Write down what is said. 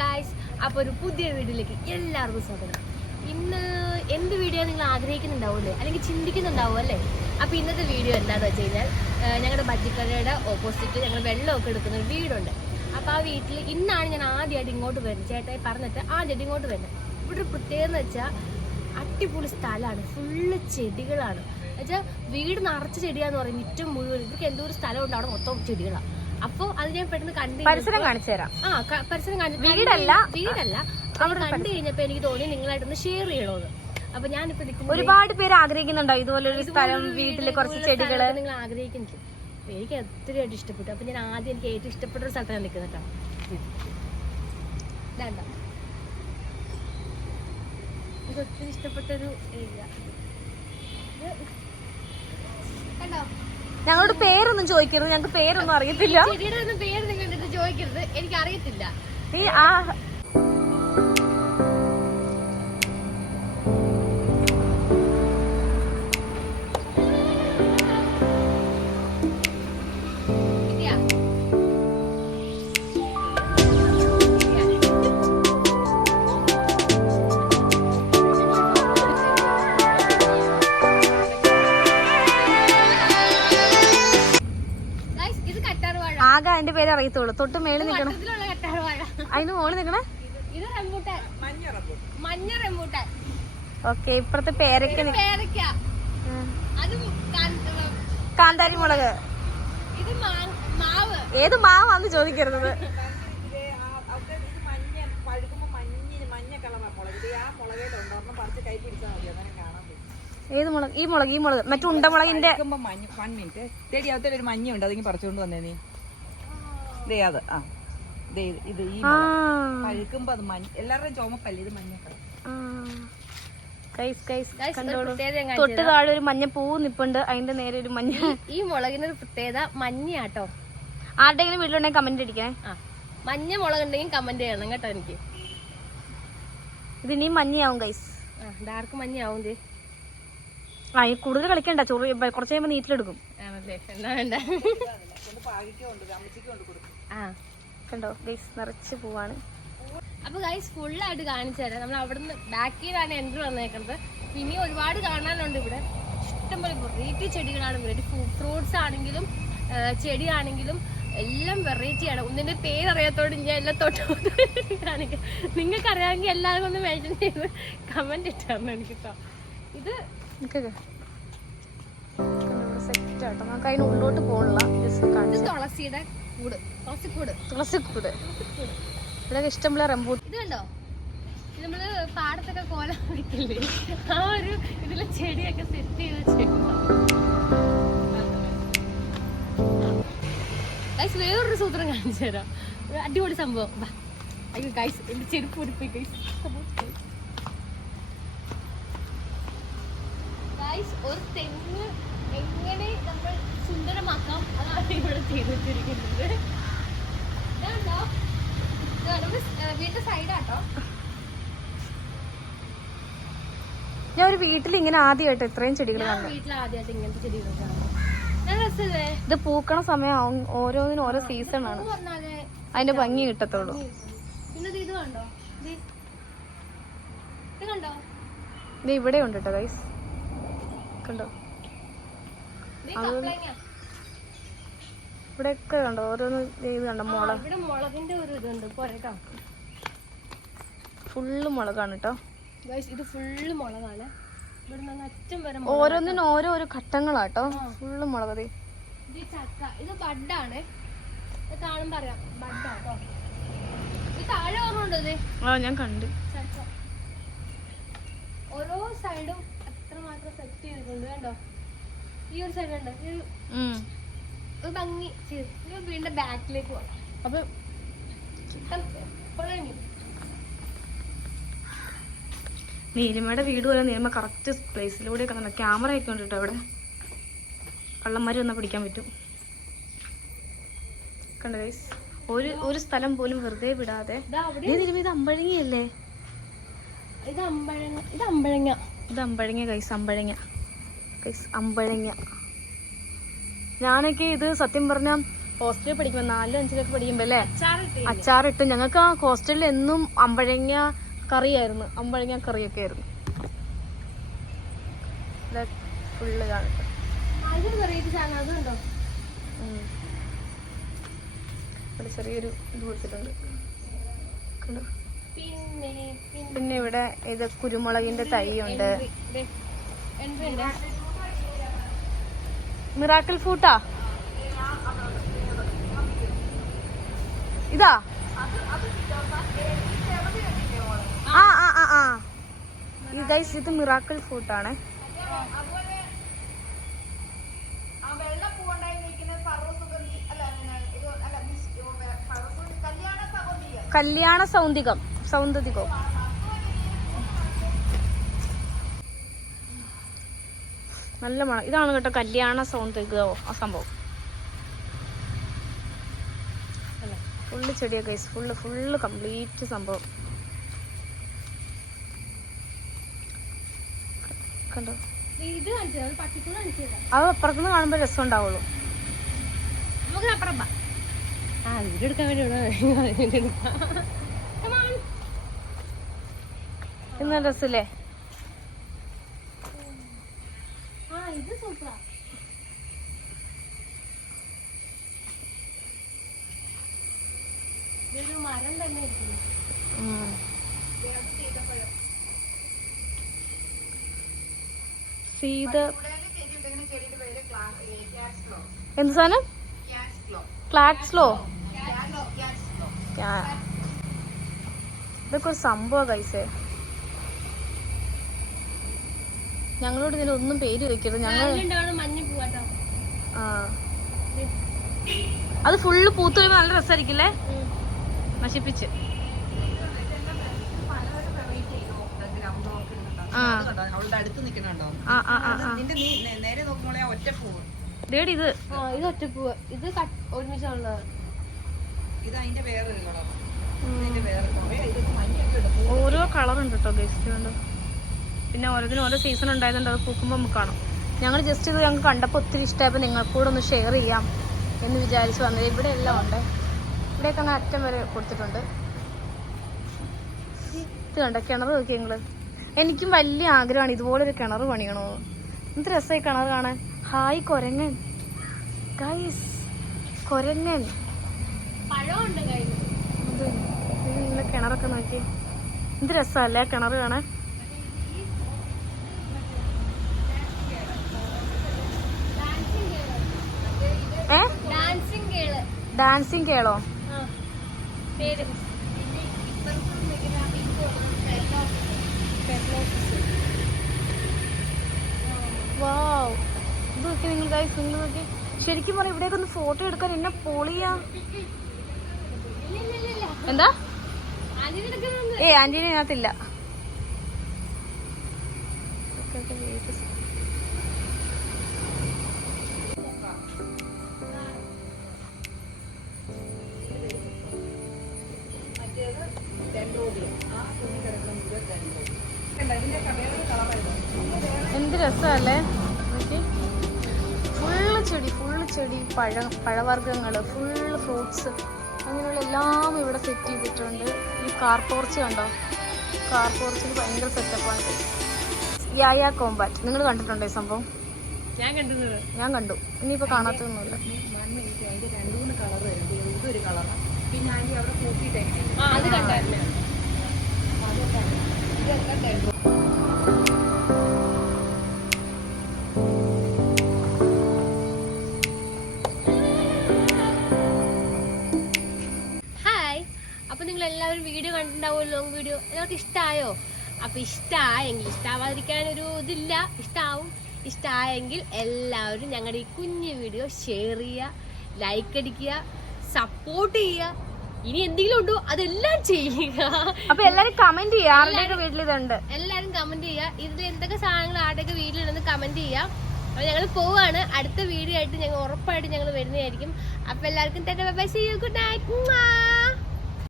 Guys അപ്പോൾ ഒരു പുതിയ വീഡിയോയിലേക്ക് എല്ലാവർക്കും സ്വാഗതം. ഇന്ന് എന്ത് വീഡിയോ നിങ്ങൾ ആഗ്രഹിക്കുന്നുണ്ടാവുമല്ലേ? അല്ലെങ്കിൽ ചിന്തിക്കുന്നുണ്ടാവും അല്ലേ അപ്പോൾ ഇന്നത്തെ വീഡിയോ എന്താണെന്ന് വെച്ച് കഴിഞ്ഞാൽ ഞങ്ങളുടെ ബജ്ജിക്കടയുടെ ഓപ്പോസിറ്റ് ഞങ്ങൾ വെള്ളമൊക്കെ എടുക്കുന്ന ഒരു വീടുണ്ട്. അപ്പോൾ ആ വീട്ടിൽ ഇന്നാണ് ഞാൻ ആദ്യമായിട്ട് ഇങ്ങോട്ട് വരുന്നത്. ചേട്ടായി പറഞ്ഞിട്ട് ആദ്യമായിട്ട് ഇങ്ങോട്ട് വരുന്നത്. ഇവിടെ ഒരു പ്രത്യേകത എന്ന് വെച്ചാൽ അടിപൊളി സ്ഥലമാണ്. ഫുള്ള് ചെടികളാണ്. എന്നുവെച്ചാൽ വീട് നിറച്ച് ചെടിയാന്ന് പറയും മുറ്റം മുഴുവൻ. ഇവർക്ക് എന്തോ ഒരു സ്ഥലമുണ്ട്. അവിടെ മൊത്തം ചെടികളാണ് അപ്പോൾ അത് ഞാൻ പെട്ടെന്ന് കണ്ടു പരിസരം കാണിച്ചു തരാം. ആ പരിസരം കാണിച്ചു വീടല്ല. വീടല്ല. അവിടെ കണ്ടു കഴിഞ്ഞപ്പോ എനിക്ക് തോന്നി നിങ്ങളായിട്ടൊന്ന് ഷെയർ ചെയ്യണോന്ന്. അപ്പൊ ഞാനിപ്പോ നിൽക്കുമ്പോ ഒരുപാട് പേര് ആഗ്രഹിക്കുന്നുണ്ടോ? ഇതുപോലെ ഒരു സ്ഥലം വീട്ടിൽ കുറച്ച് ചെടികൾ. നിങ്ങൾ ആഗ്രഹിക്കുന്നില്ല എനിക്ക് എനിക്ക് ഒത്തിരിയായിട്ട് ഇഷ്ടപ്പെട്ടു. അപ്പൊ ഞാൻ ആദ്യം എനിക്ക് ഏറ്റവും ഇഷ്ടപ്പെട്ട ഒരു സ്ഥലത്താണ് നിൽക്കുന്നത് കേട്ടോ. എനിക്ക് ഒത്തിരി ഇഷ്ടപ്പെട്ട ഒരു ഏരിയ കണ്ടോ? ഞങ്ങളോട് പേരൊന്നും ചോദിക്കരുത്. ഞങ്ങൾക്ക് പേരൊന്നും അറിയത്തില്ല. പേര് ചോദിക്കരുത്. എനിക്ക് അറിയത്തില്ല നീ ആ അറിയത്തുള്ളൂ. തൊട്ട് മേളിൽ നിൽക്കണം. അതിന് മോൾ മഞ്ഞ റംബൂട്ടാൻ. ഓക്കെ ഇപ്പഴത്തെ പേരക്ക കാന്താരി മുളക്. ഇത് മാ- മാവ്. ഏത് മാവാന്ന് ചോദിക്കരുത്. ഏത് മുളക്? ഈ മുളക് ഈ മുളക്. മറ്റു ഉണ്ടമുളകിന്റെ വൺ മിനിറ്റ് തേടി അകത്തൊരു മഞ്ഞ മഞ്ഞുണ്ട് അതെങ്കിൽ പറിച്ചുകൊണ്ട് വന്നേ നീ. ദേ അത് ആ. ദേ ഇത്, ഈ പഴുക്കുമ്പോ അത് മഞ്ഞ എല്ലാവരുടെയും ചുമപ്പല്ലേ ഇത് മഞ്ഞ കളർ കൈസ് കൈസ് Guys, ഒരു കണ്ടോളൂ. തൊട്ട് താഴെ ഒരു മഞ്ഞ പൂ നിപ്പുണ്ട് അതിന്റെ നേരെ ഒരു മഞ്ഞ ഈ മുളകിനൊരു പ്രത്യേകത മഞ്ഞയാട്ടോ. ആരുടെങ്കിലും വീട്ടിലുണ്ടെങ്കിൽ കമന്റ് അടിക്കണേ മഞ്ഞ മഞ്ഞ മുളകുണ്ടെങ്കിൽ കമന്റ് ചെയ്യണം കേട്ടോ എനിക്ക്. ഇത് ഇനിയും മഞ്ഞയാവും കൈസ് ആ ഡാർക്ക് മഞ്ഞയാവും ദേ ആ ഈ കൂടുതൽ കളിക്കണ്ട ചോറ് കുറച്ച് കഴിയുമ്പോൾ നീറ്റിലെടുക്കും. ആണല്ലേ? എന്നാ വേണ്ട. ആ കണ്ടോ? ഗൈസ് നിറച്ച് പോവാണ്. അപ്പൊ ഗൈസ് ഫുള്ളായിട്ട് കാണിച്ചു തരാം. നമ്മൾ അവിടുന്ന് ബാക്കിലാണ് എൻട്രി വന്നേക്കുന്നത്. ഇനി ഒരുപാട് കാണാനുണ്ട് ഇവിടെ. ഇഷ്ടംപോലെ വെറൈറ്റി ചെടികളാണ് വെറൈറ്റി ഫ്രൂട്ട്സ് ആണെങ്കിലും ചെടിയാണെങ്കിലും എല്ലാം വെറൈറ്റി ആണ്. ഒന്നിന്റെ പേരറിയാത്തോട് ഞാൻ എല്ലാം തൊട്ട് കാണിക്കാം. നിങ്ങൾക്ക് അറിയാമെങ്കിൽ എല്ലാവരും ഒന്ന് മെൻഷൻ ചെയ്ത് കമന്റ് ഇട്ടാണ് എനിക്ക് കേട്ടോ. ഇത് സെറ്റ് ആട്ടോ നമുക്ക് അതിന് ഉള്ളോട്ട് പോകണില്ല ജസ്റ്റ് ഇത് കാണിച്ചു തുളസിയുടെ കൂട്. തുളസിക്കൂട് തുളസിക്കൂട് ഇവിടെ ഇഷ്ടമുള്ള റംബൂ ഇത് കണ്ടോ? നമ്മൾ പാടത്തൊക്കെ കോല പിടിക്കില്ലേ ആ ഒരു ഇതിലെ ചെടിയൊക്കെ സെറ്റ് ചെയ്ത് വെച്ചേക്കുന്നു ഗൈസ് വേറൊരു സൂത്രം കാണിച്ചു തരാം. അടിപൊളി സംഭവം. അയ്യോ ഗൈസ് എന്റെ ചെരുപ്പ് ഉടുപ്പോയി ഗൈസ് ഗൈസ് ഒരു തെങ്ങ് എങ്ങനെ നമ്മൾ സുന്ദരമാക്കാം? അതാണ് ഇവിടെ ചെയ്തിട്ടിരിക്കുന്നത് ഇതുണ്ടോ? വീടിന്റെ സൈഡാട്ടോ ഞാൻ ഒരു വീട്ടിൽ ഇങ്ങനെ ആദ്യമായിട്ട് ഇത്രയും ചെടികൾ കണ്ടു. വീട്ടിൽ ആദ്യമായിട്ട് ഇങ്ങനത്തെ ചെടികൾ ഇത് പൂക്കണ സമയം ഓരോന്നിനും ഓരോ സീസൺ ആണ്. അതിന്റെ ഭംഗി കിട്ടത്തുള്ളൂ. ഇത് ഇവിടെ ഉണ്ട് കേട്ടോ ഗൈസ് കണ്ടോ? ഇവിടെയൊക്കെ കണ്ടോ? ഓരോന്ന് ഇത് കണ്ടോ മുളക്? ഇവിടെ മുളകിന്റെ ഒരു ഇതുണ്ട്. പോരട്ടോ ഫുള്ള് മുളകാണ് കേട്ടോ ഇത് ഫുള്ള് മുളകാണ്. ഓരോന്നിനും ഓരോ ഓരോ ഘട്ടങ്ങളാട്ടോ ഫുള്ള് മുളക് ഇത് ചക്ക ഇത് ബഡാണ്. കാണുമ്പോ അറിയാം. ബഡാട്ടോ ആ ഞാൻ കണ്ട്. ഓരോ സൈഡും എത്രമാത്രം സെറ്റ് ചെയ്തിട്ടുണ്ട്. കണ്ടോ? ഈ ഒരു സൈഡ് ഉണ്ട് ഒരു ഭംഗി വീണ്ടും ബാക്കിലേക്ക് പോകാം അപ്പൊ നീലിമയുടെ വീട് പോലെ നീലിമ കറക്റ്റ് പ്ലേസിലൂടെ ഒക്കെ ക്യാമറ ഒക്കെ ഉണ്ട് കേട്ടോ അവിടെ. കള്ളന്മാര് വന്നാൽ പിടിക്കാൻ പറ്റും. കണ്ട ഗൈസ് ഒരു ഒരു സ്ഥലം പോലും വെറുതെ വിടാതെ. ഇതാ അമ്പഴങ്ങിയല്ലേ? ഇത് അമ്പഴങ്ങ ഇത് അമ്പഴങ്ങ. ഇത് അമ്പഴങ്ങ ഗൈസ് അമ്പഴങ്ങ. അമ്പഴങ്ങ. ഞാനൊക്കെ ഇത് സത്യം പറഞ്ഞ ഹോസ്റ്റലിൽ പഠിക്കുമ്പോൾ നാലും അഞ്ചിലൊക്കെ പഠിക്കുമ്പോൾ അല്ലേ? അച്ചാറിട്ട് ഞങ്ങൾക്ക് ആ ഹോസ്റ്റലിൽ എന്നും അമ്പഴങ്ങ കറിയായിരുന്നു. അമ്പഴങ്ങ കറിയൊക്കെ ആയിരുന്നു. ഫുള്ള് കാണട്ടെ. ഇവിടെ ചെറിയൊരു ഇത് കൊടുത്തിട്ടുണ്ട്. കണ്ടോ? പിന്നെ ഇവിടെ ഇത് കുരുമുളകിന്റെ തൈ ഉണ്ട്. മിറാക്കിൾ ഫ്രൂട്ടാ? ഇതാ? ആ ആ ആ ആ. ഈ ഗൈസ് ഇത് മിറാക്കിൾ ഫ്രൂട്ടാണ്. കല്യാണ സൗന്ദികം സൗന്ദതികോ. നല്ല മണം. ഇതാണ് കേട്ടോ കല്യാണ സൗണ്ട് സൗന്ദര്യമോ ആ സംഭവം. ഫുള്ള് ചെടിയൊക്കെ ഫുള്ള് ഫുള്ള് കംപ്ലീറ്റ് സംഭവം. കണ്ടോ? അത് അപ്പുറത്തുനിന്ന് കാണുമ്പോൾ രസം ഉണ്ടാവുള്ളൂ. നമുക്ക് അപ്പുറം വാ. ആ വീഡിയോ എടുക്കാൻ വേണ്ടി ഇവിടെ Come ഇന്ന് രസമില്ലേ ആ ഇത് സൂപ്പറാ ഇതൊരു മരം തന്നെ ഇരിക്കുന്നു. സീത എന്ത് സാധനം ക്ലാക്സ്ലോ ഇതൊക്കെ ഒരു സംഭവം കൈസേ ഞങ്ങളോട് ഇതിന് ഒന്നും പേര് വെക്കരുത്. ഞങ്ങൾ അതിലുണ്ടാവണം മഞ്ഞ പൂവാട്ടോ ആ. അത് ഫുള്ള് പൂത്ത് വരുമ്പോ നല്ല രസമായിരിക്കില്ലേ നശിപ്പിച്ച്. ആ. അവളുടെ അടുത്ത് നിൽക്കുന്നുണ്ടോ ആ ആ ആ ആ. നിന്റെ നീ നേരെ നോക്കുമ്പോളെ ആ ഒറ്റ പൂവ്. ദേടി ഇത് ആ ഇത് ഒറ്റപ്പൂവ് ഇത് ഒരുമിച്ചുള്ളത് ഇത് അതിന്റെ വേറൊരു കളർ ഓരോ കളർ ഉണ്ട് കേട്ടോ ഗസ്റ്റ് കൊണ്ട്? പിന്നെ ഓരോന്നിനും ഓരോ സീസൺ ഉണ്ടായതുകൊണ്ട് അത് പൂക്കുമ്പോൾ നമുക്ക് കാണാം. ഞങ്ങൾ ജസ്റ്റ് ഇത് ഞങ്ങൾക്ക് കണ്ടപ്പോൾ ഒത്തിരി ഇഷ്ടമായപ്പോൾ നിങ്ങൾക്കൂടെ ഒന്ന് ഷെയർ ചെയ്യാം എന്ന് വിചാരിച്ച് വന്നത്. ഇവിടെ എല്ലാം ഉണ്ട്. ഇവിടെയൊക്കെ അങ്ങ് അറ്റം വരെ കൊടുത്തിട്ടുണ്ട്. ഇത് കണ്ട? കിണർ നോക്കി നിങ്ങൾ എനിക്കും വലിയ ആഗ്രഹമാണ് ഇതുപോലൊരു കിണർ പണിയണോ. എന്ത് രസമായി കിണർ കാണാൻ. ഹായ് കൊരങ്ങൻ. ഗൈസ് കൊരങ്ങൻ. പഴമുണ്ട് കിണറൊക്കെ നോക്കി എന്ത് രസമല്ലേ കിണർ കാണാൻ? ഏ? ഡാൻസിങ് കേൾ വാവ് നിങ്ങൾ ഗൈസ് നിങ്ങൾ നോക്കി. ശരിക്കും പറയാം ഇവിടെയൊക്കെ ഒന്ന് ഫോട്ടോ എടുക്കാൻ എന്നെ പൊളിയാ. എന്താ? ഏ ആന്റീനെ എന്ത് രസമല്ലേ? ഫുള്ള് ചെടി ഫുള്ള് ചെടി പഴ പഴവർഗങ്ങൾ ഫുള്ള് ഫ്രൂട്ട്സ്. അങ്ങനെയുള്ള എല്ലാം ഇവിടെ സെറ്റ് ചെയ്തിട്ടുണ്ട്. ഈ കാർ പോർച്ച് കണ്ടോ? കാർ പോർച്ചിൽ ഭയങ്കര സെറ്റപ്പാണ് യായ കോമ്പാറ്റ് നിങ്ങൾ കണ്ടിട്ടുണ്ടോ ഈ സംഭവം? ഞാൻ കണ്ടിട്ടുണ്ട് ഞാൻ കണ്ടു. ഇനിയിപ്പോൾ കാണാത്തൊന്നുമില്ല. മണ്ണിരിക്കും അതിന്റെ രണ്ടു മൂന്ന് കളർ വരുന്നത് ഇതൊരു കളറാണ് പിന്നെ അവിടെ കൂട്ടിയിട്ടേക്കും ആ അത് കണ്ടായിരുന്നു. Hi long video. എല്ലാവർക്കും ഇഷ്ടമായോ അപ്പൊ ഇഷ്ടമായെങ്കിൽ ഇഷ്ടാവാതിരിക്കാൻ ഒരു ഇതില്ല. ഇഷ്ടാവും. ഇഷ്ടമായെങ്കിൽ എല്ലാവരും ഞങ്ങളുടെ ഈ കുഞ്ഞു വീഡിയോ ഷെയർ ചെയ്യുക ലൈക്ക് അടിക്കുക സപ്പോർട്ട് ചെയ്യുക. ഇനി എന്തെങ്കിലും ഉണ്ടോ അതെല്ലാം ചെയ്യുക. അപ്പൊ എല്ലാരും കമന്റ് ചെയ്യുക. ആരുടെയൊക്കെ വീട്ടിൽ ഇതുണ്ട്? എല്ലാരും കമന്റ് ചെയ്യുക. ഇതിൽ എന്തൊക്കെ സാധനങ്ങൾ ആരുടെയൊക്കെ വീട്ടിലുണ്ടെന്ന് കമന്റ് ചെയ്യാം അപ്പൊ ഞങ്ങൾ പോവാണ്. അടുത്ത വീഡിയോ ആയിട്ട് ഞങ്ങൾ ഉറപ്പായിട്ട് ഞങ്ങൾ വരുന്നതായിരിക്കും. അപ്പൊ എല്ലാവർക്കും തന്നെ bye see you good night